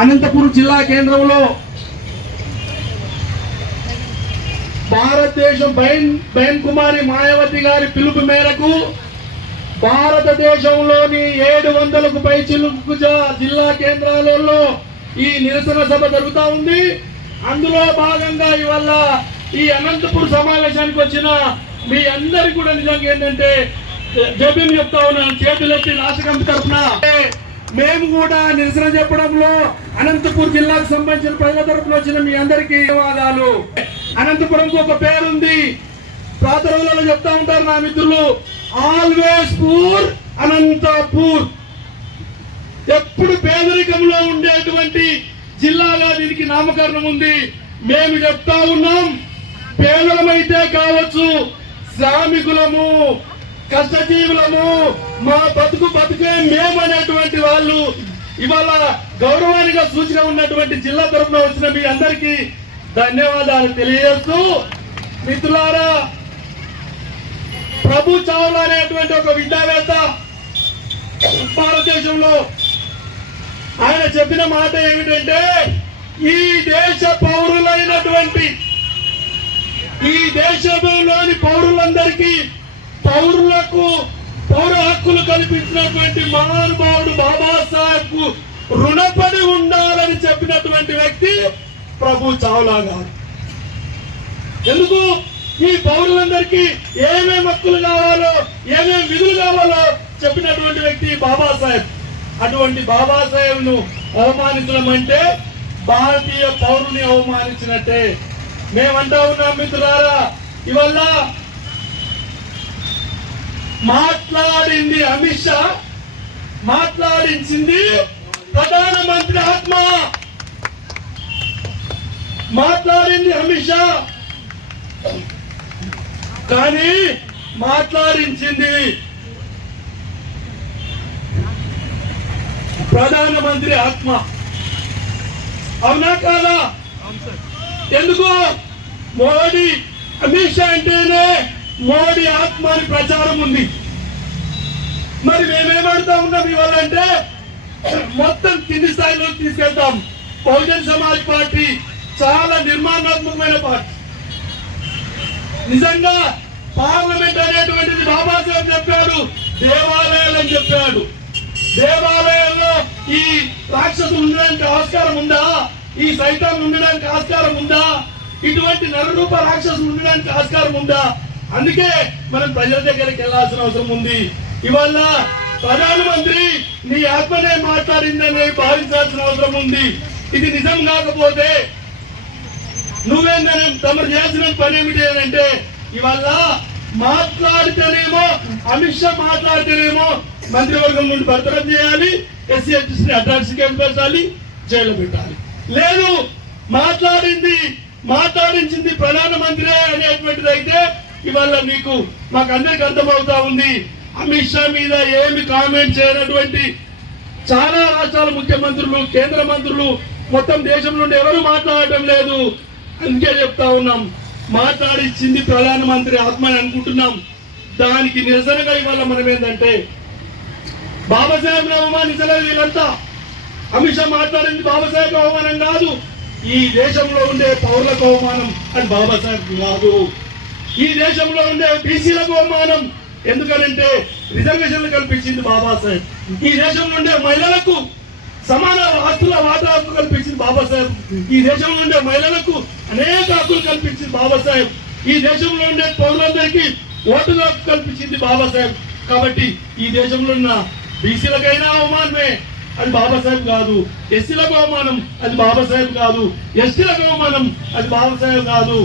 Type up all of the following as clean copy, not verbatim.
అనంతపురం జిల్లా కేంద్రంలో భారతదేశం బైన్ కుమారి మాయావతి గారి పిలుపు మేరకు భారతదేశంలోని 700కు పైచిలుకు జిల్లా కేంద్రాలలో ఈ నిరసన సభ జరుగుతూ ఉంది. అందులో భాగంగా ఇవాళ ఈ అనంతపురం సమావేశానికి వచ్చిన మీ అందరికి కూడా నిజంగా ఏంటంటే జబీం చెప్తా ఉన్నాను, చేతులెత్తి రాష్ట్ర తరఫున మేము కూడా నిరసన చెప్పడంలో అనంతపురం జిల్లాకు సంబంధించిన ప్రజల తరఫున వచ్చిన మీ అందరికీ ధన్యవాదాలు. అనంతపురంకు ఒక పేరుంది, పాత రోజులలో చెప్తా ఉంటారు నా మిత్రులు, ఆల్వేస్ పూర్ అనంతపూర్, ఎప్పుడు పేదరికంలో ఉండేటువంటి జిల్లాగా దీనికి నామకరణం ఉంది. మేము చెప్తా ఉన్నాం, పేదలమైతే కావచ్చు, శ్రామికులము, కష్టజీవులము, మా బతుకే మేము అనేటువంటి వాళ్ళు ఇవాళ గౌరవానికి సూచన ఉన్నటువంటి జిల్లా తరఫున వచ్చిన మీ అందరికీ ధన్యవాదాలు తెలియజేస్తూ, మిత్రులారా, ప్రభు చావ్లా అనేటువంటి ఒక విద్యావేత్త భారతదేశంలో ఆయన చెప్పిన మాట ఏమిటంటే, ఈ దేశ పౌరులైనటువంటి ఈ దేశంలోని పౌరులందరికీ పౌరులకు పౌర హక్కులు కల్పించినటువంటి మహానుభావుడు బాబాసాహెబ్ కు రుణపడి ఉండాలని చెప్పినటువంటి వ్యక్తి ప్రభు చావ్లా గారు. ఎందుకు ఈ పౌరులందరికీ ఏమేమి హక్కులు కావాలో, ఏమేమి విధులు కావాలో చెప్పినటువంటి వ్యక్తి బాబాసాహెబ్. అటువంటి బాబాసాహెబ్ ను అవమానించడం అంటే భారతీయ పౌరుని అవమానించినట్టే. మేమంటా ఉన్నాం మిత్రులారా, ఇవల్ల మాట్లాడింది అమిత్ షా, మాట్లాడించింది ప్రధానమంత్రి ఆత్మ, మాట్లాడింది అమిత్ షా, కానీ మాట్లాడించింది ప్రధానమంత్రి ఆత్మ. అవునా కాదా? ఎందుకు? మోడీ అమిత్ షా అంటేనే మోడీ ఆత్మ అని ప్రచారం ఉంది. మరి మేమేమడుతా ఉన్నాం ఇవాళ అంటే, మొత్తం కింది స్థాయిలో తీసుకెళ్తాం. బహుజన్ సమాజ్ పార్టీ చాలా నిర్మాణాత్మకమైన పార్టీ. నిజంగా పార్లమెంట్ అనేటువంటిది బాబాసాహెబ్ చెప్పాడు, దేవాలయాలని చెప్పాడు. దేవాలయంలో ఈ రాక్షసులు ఉండడానికి ఆస్కారం ఉందా? ఈ సైతాన్ని ఉండడానికి ఆస్కారం ఉందా? ఇటువంటి నరరూప రాక్షసులు ఉండడానికి ఆస్కారం ఉందా? అందుకే మనం ప్రజల దగ్గరికి వెళ్లాల్సిన అవసరం ఉంది. ఇవాళ ప్రధానమంత్రి నీ ఆత్మనే మాట్లాడిందని భావించాల్సిన అవసరం ఉంది. ఇది నిజం కాకపోతే నువ్వేందని తమరు చేయాల్సిన పని ఏమిటి అంటే, ఇవాళ మాట్లాడితేనేమో అమిత్ షా మాట్లాడితేనేమో మంత్రివర్గం నుండి బర్తరఫ్ చేయాలి, ఎస్సీ ఎస్టీని అడ్వాన్స్ కేసు పెట్టాలి, జైలు పెట్టాలి. లేదు, మాట్లాడించింది ప్రధానమంత్రి అనేటువంటిది అయితే ఇవాళ మీకు మాకు అందరికి అర్థమవుతా ఉంది. అమిత్ షా మీద ఏమి కామెంట్ చేయనటువంటి చాలా రాష్ట్రాల ముఖ్యమంత్రులు, కేంద్ర మంత్రులు మొత్తం దేశం నుండి ఎవరు మాట్లాడటం లేదు. అందుకే చెప్తా ఉన్నాం, మాట్లాడించింది ప్రధానమంత్రి ఆత్మ అని అనుకుంటున్నాం. దానికి నిరసనగా ఇవాళ మనం ఏంటంటే, బాబాసాహెబ్ అవమానించలేదు వీళ్ళంతా. అమిత్ షా మాట్లాడింది బాబాసాహెబ్ అవమానం కాదు, ఈ దేశంలో ఉండే పౌరులకు అవమానం అని బాబాసాహెబ్ కాదు, ఈ దేశంలో ఉండే బీసీలకు అవమానం. ఎందుకనంటే రిజర్వేషన్లు కల్పించింది బాబాసాహెబ్. ఈ దేశంలో ఉండే మహిళలకు సమాన ఆస్తుల వాటా హక్కు కల్పించింది బాబాసాహెబ్. ఈ దేశంలో ఉండే మహిళలకు అనేక హక్కులు కల్పించింది బాబాసాహెబ్. ఈ దేశంలో ఉండే పౌరులందరికీ ఓటు హక్కు కల్పించింది బాబాసాహెబ్. కాబట్టి ఈ దేశంలో ఉన్న బీసీలకైనా అవమానమే, అది బాబాసాహెబ్ కాదు. ఎస్సీలకు అవమానం, అది బాబాసాహెబ్ కాదు. ఎస్టీలకు అవమానం, అది బాబాసాహెబ్ కాదు.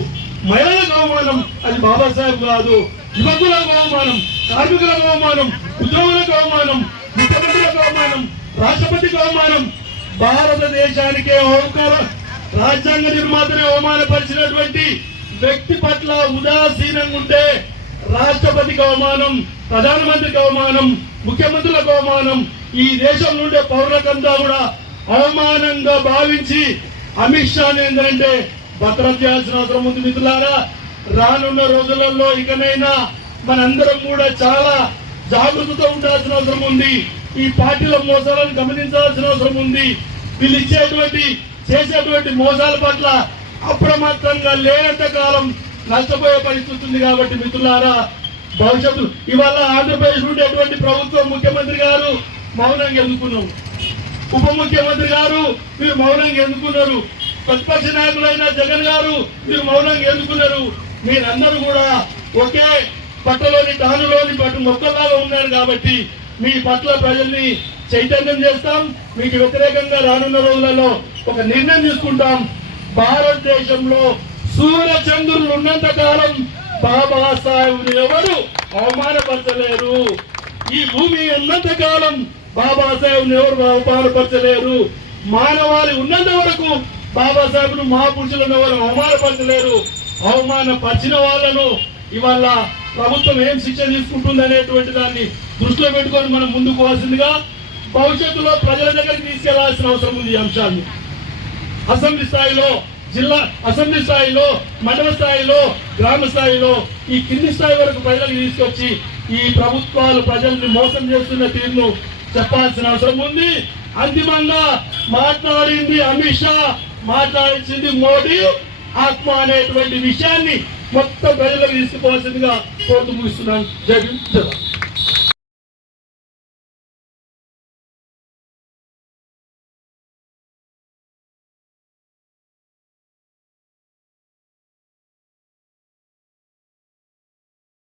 మహిళలకు అవమానం, అది బాబాసాహెబ్ కాదు. యువకులకు అవమానం, కార్మికులకు అవమానం, ఉద్యోగులకు అవమానం, ముఖ్యమంత్రులకు అవమానం, రాష్ట్రపతికి అవమానం, భారతదేశానికే రాజ్యాంగ నిర్మాతనే అవమానపరిచినటువంటి వ్యక్తి పట్ల ఉదాసీనంగా ఉంటే రాష్ట్రపతికి అవమానం, ప్రధానమంత్రికి అవమానం, ముఖ్యమంత్రులకు అవమానం, ఈ దేశం నుండే పౌరులకంతా కూడా అవమానంగా భావించి అమిత్ షా ఏంటంటే భద్రత చేయాల్సిన అవసరం ఉంది. మిత్రులారా, రానున్న రోజులలో ఇకనైనా మనందరం కూడా చాలా జాగృతతో ఉండాల్సిన అవసరం ఉంది. ఈ పార్టీల మోసాలను గమనించాల్సిన అవసరం ఉంది. వీళ్ళు చేసేటువంటి మోసాల పట్ల అప్రమత్తంగా లేనంత కాలం నష్టపోయే పరిస్థితి ఉంది. కాబట్టి మిత్రులారా, భవిష్యత్తు ఇవాళ ఆంధ్రప్రదేశ్ ఉండేటువంటి ప్రభుత్వం, ముఖ్యమంత్రి గారు మౌనంగా ఎందుకున్నారు, ఉప ముఖ్యమంత్రి గారు మీరు మౌనంగా ఎందుకున్నారు, ప్రతిపక్ష నాయకులైన జగన్ గారు మీరు మౌనంగా ఎందుకున్నారు. మీరందరూ కూడా ఒకే పట్టలోని తానులోని పట్టు మొక్కల్లాగా ఉన్నారు. కాబట్టి మీ పట్ల ప్రజల్ని చైతన్యం చేస్తాం. మీకు వ్యతిరేకంగా రానున్న రోజులలో ఒక నిర్ణయం తీసుకుంటాం. భారతదేశంలో సూర్యచంద్రులు ఉన్నంత కాలం బాబాసాహెబ్ని ఎవరు అవమానపరచలేరు. ఈ భూమి ఉన్నంత కాలం బాబాసాహెబ్ని ఎవరు అవమానపరచలేరు. మానవాళి ఉన్నంత వరకు బాబాసాహెబ్ను మహాపురుషులను ఎవరు అవమానపరచలేరు. అవమానపరిచిన వాళ్ళను ఇవాళ ప్రభుత్వం ఏం శిక్ష తీసుకుంటుంది అనేటువంటి దాన్ని దృష్టిలో పెట్టుకొని మనం ముందుకు పోవాల్సిందిగా, భవిష్యత్తులో ప్రజల దగ్గరికి తీసుకెళ్లాల్సిన అవసరం ఉంది. ఈ అంశాన్ని అసెంబ్లీ స్థాయిలో, జిల్లా అసెంబ్లీ స్థాయిలో, మండల స్థాయిలో, గ్రామ స్థాయిలో, ఈ కింది స్థాయి వరకు ప్రజలకు తీసుకొచ్చి ఈ ప్రభుత్వాలు ప్రజల్ని మోసం చేస్తున్న తీరును చెప్పాల్సిన అవసరం ఉంది. అంతిమంగా మాట్లాడింది అమిత్ షా, మాట్లాడించింది మోడీ ఆత్మ అనేటువంటి విషయాన్ని మొత్తం ప్రజలకు తీసుకుపోవాల్సిందిగా కోరుతూ ముగిస్తున్నాను. జై భీమ్.